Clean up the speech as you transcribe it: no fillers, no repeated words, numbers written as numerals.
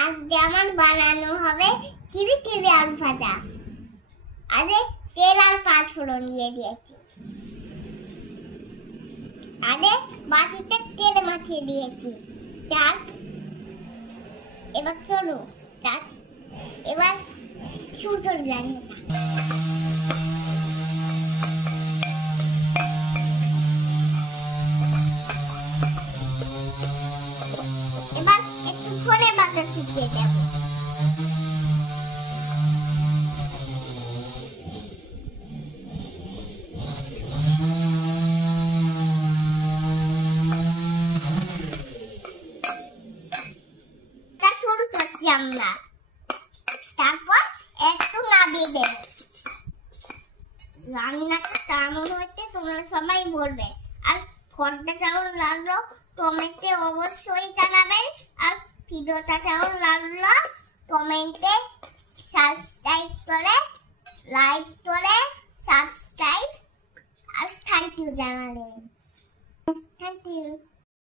আজকে আমার বানানো হবে কিরি আলু ভাজা। আজকে তেল আর পাঁচ ফোড়ন দিয়ে দিয়েছি। আগে বাটিতে তেল মাখিয়ে দিয়েছি। এবার চলো এবার শুরু চলে রান্নাটা। এবার একটু ধনে পাতা ছিটিয়ে দেব। শুরু করছি আমরা। তারপর একটু নামিয়ে দেব। রান্নাটা কেমন হচ্ছে তোমরা সবাই বলবে। আর ঘরটা কেমন লাগলো কমেন্টে অবশ্যই জানাবেন। আর ভিডিওটা কেমন লাগলো কমেন্টে সাবস্ক্রাইব করে লাইক করে সাবস্ক্রাইব আর থ্যাংক ইউ জানাবেন। Thank you.